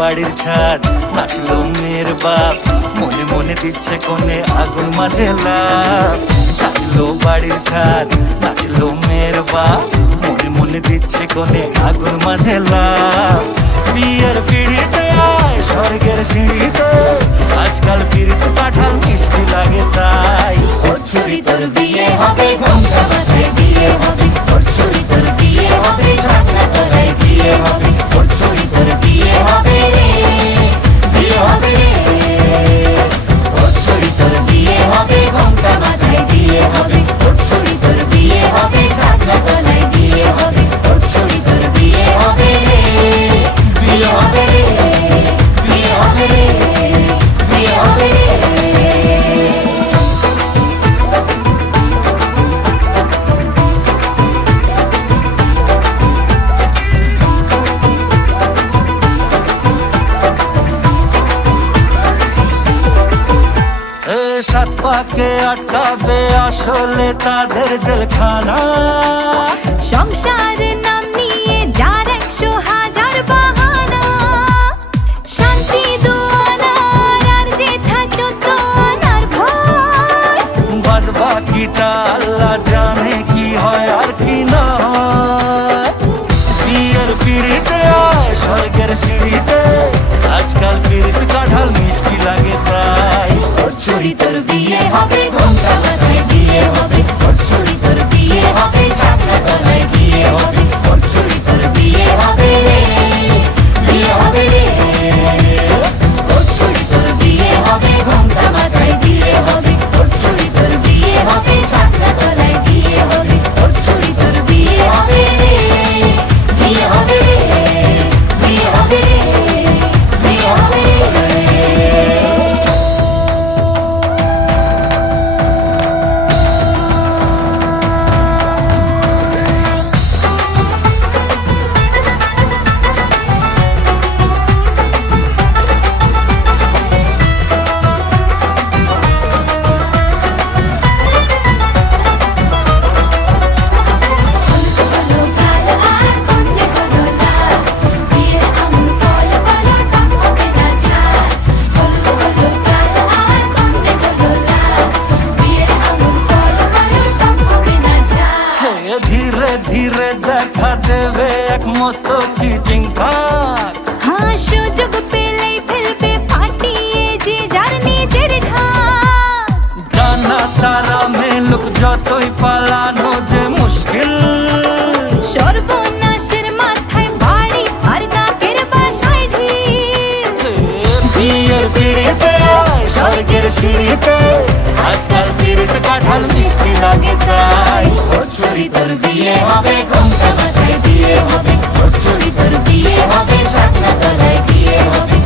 বাড়ির ছাদ, নাচলো মেয়ের বাপ, মনে মনে দিচ্ছে কোণে আগুন মাঝে লাভ। সাজলো বাড়ির ছাদ, নাচলো মেয়ের বাপ, মনে মনে দিচ্ছে কোণে আগুন মাঝে লাভ। বিয়ের পিড়িতে আয় স্বর্গের সিঁড়িতে, আজকাল পিড়িতে কাঁঠাল মিষ্টি লাগে তাই। ওর ছুরি তোর বিয়ে হবে, ঘোমটা মাথায় বিয়ে হবে। ওর ছুরি তোর বিয়ে হবে, ছাতনা তলায় বিয়ে হবে। ওর ছুরি তোর বিয়ে হবে রে, বিয়ে হবে রে। ওর ছুরি তোর বিয়ে হবে, ঘোমটা মাথায় বিয়ে হবে। ওর ছুরি তোর বিয়ে হবে, ছাতনা তলায় বিয়ে হবে। ওর ছুরি তোর বিয়ে হবে রে, বিয়ে হবে রে, বিয়ে হবে রে, বিয়ে হবে রে। সাত পাকে আটকাবে আসলে তাদের জেলখানা। সংসারের নাম নিয়ে যার 100,000 বাহানা, শান্তি দুয়ানার আর যেথা 14 আনার ভয়। বাদ বাকিটা আল্লাহ জানে কি হয় আর কি না হয়। বিয়ের পিড়িতে আয় স্বর্গের সিঁড়িতে, আজকাল পিড়িতে কাঁঠাল মিষ্টি লাগে তাই। ওর ছুরি তোর বিয়ে হবে, ঘোমটা মাথায় বিয়ে হবে। ওর ছুরি তোর বিয়ে হবে, ছাতনা তলায় বিয়ে হবে। ওর ছুরি তোর বিয়ে হবে রে, বিয়ে হবে রে। ওর ছুরি তোর বিয়ে হবে, ঘোমটা মাথায় বিয়ে হবে। ওর ছুরি তোর বিয়ে হবে, ছাতনা তলায় বিয়ে হবে। ওর ছুরি তোর বিয়ে হবে রে, বিয়ে হবে রে, বিয়ে হবে রে, বিয়ে হবে রে। হলো কাল আর কন্যে হলো লাল, বিয়ের আমুল ফল বলো টক হবে না ঝাল। হলো কাল আর কন্যে হলো লাল, বিয়ের আমুল ফল বলো টক হবে না ঝাল। হে ধীরে ধীরে দেখা দেবে এক মস্ত চিচিং ভাগ। হ্যাঁ, সুযোগ পেলেই ফেলবে ফাটিয়ে যে যার নিজের ঢাক। ডানা তারা মেলুক যতই পালানো যে মুশকিল। সর্বনাশের মাথায় বাড়ি আর কাকের বাসায় ঢিল। বিয়ের পিড়িতে আয় স্বর্গের সিঁড়িতে, আজকাল পিড়িতে কাঁঠাল মিষ্টি লাগে তাই। ওর ছুরি তোর বিয়ে হবে, ঘোমটা মাথায় বিয়ে হবে। ওর ছুরি তোর বিয়ে হবে, ছাতনা তলায় বিয়ে হবে।